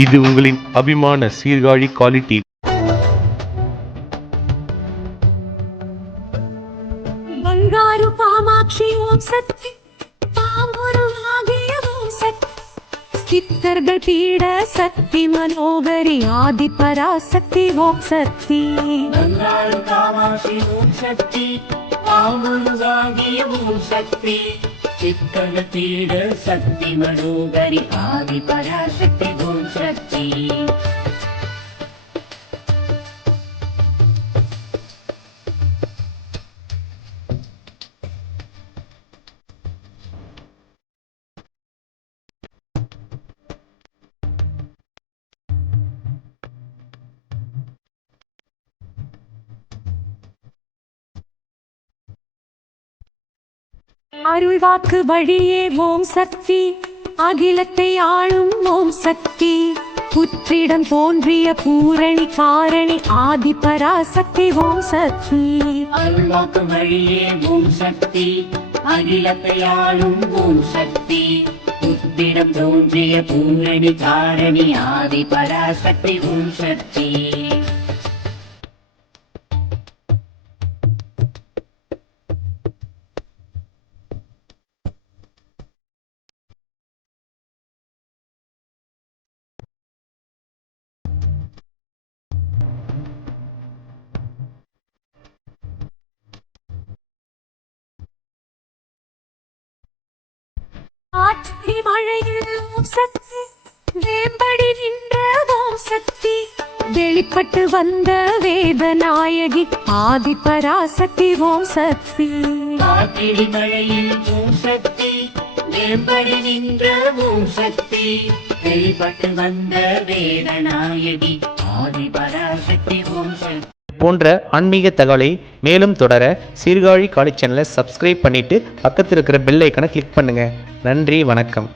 இது உங்களின் அபிமான சீர்காழி குவாலிட்டி. ಬಂಗಾರು ಕಾಮಾಕ್ಷಿ ಓಂ ಸತ್ತಿ ಪಾಂಬುರು ಆಗಿಯ ಓಂ ಸತ್ತಿ ಚಿತ್ತರ್ಗ ಪೀಡ ಸತ್ತಿ ಮನೋಗರಿ ಆದಿ ಪರಾಸಕ್ತಿ ಓಂ ಸತ್ತಿ. ಬಂಗಾರು ಕಾಮಾಕ್ಷಿ ಓಂ ಸತ್ತಿ ಪಾಂಬುರು ಆಗಿಯ ಓಂ ಸತ್ತಿ ಚಿತ್ತರ್ಗ ಪೀಡ ಸತ್ತಿ ಮನೋಗರಿ ಆದಿ ಪರಾಸಕ್ತಿ ಓಂ ಸತ್ತಿ. அருள்வாக்கு வழியே ஓம் சக்தி அகிலத்தை ஆளும் ஓம் சக்தி புற்றிடம் தோன்றிய பூரணி காரணி ஆதி பராசக்தி ஓம் சக்தி. அருள்வாக்கு வழியே ஓம் சக்தி அகிலத்தை ஆளும் ஓம் சக்தி புற்றிடம் தோன்றிய பூரணி காரணி ஆதி பராசக்தி ஓம் சக்தி. ஆற்றி மழையில் ஓம் சக்தி வேம்படி நின்ற ஓம் சக்தி வெளிப்பட்டு வந்த வேதநாயகி ஆதி பராசக்தி ஓம் சக்தி. காற்றிடி மழையில் ஓம் சக்தி வேம்படி நின்ற ஓம் சக்தி வெளிப்பட்டு வந்த வேதநாயகி ஆதி பராசக்தி ஓம் சக்தி. போன்ற ஆன்மீக தகவலை மேலும் தொடர சீர்காழி காலேஜ் சேனலை சப்ஸ்கிரைப் பண்ணிவிட்டு பக்கத்தில் இருக்கிற பெல் ஐக்கனை கிளிக் பண்ணுங்கள். நன்றி, வணக்கம்.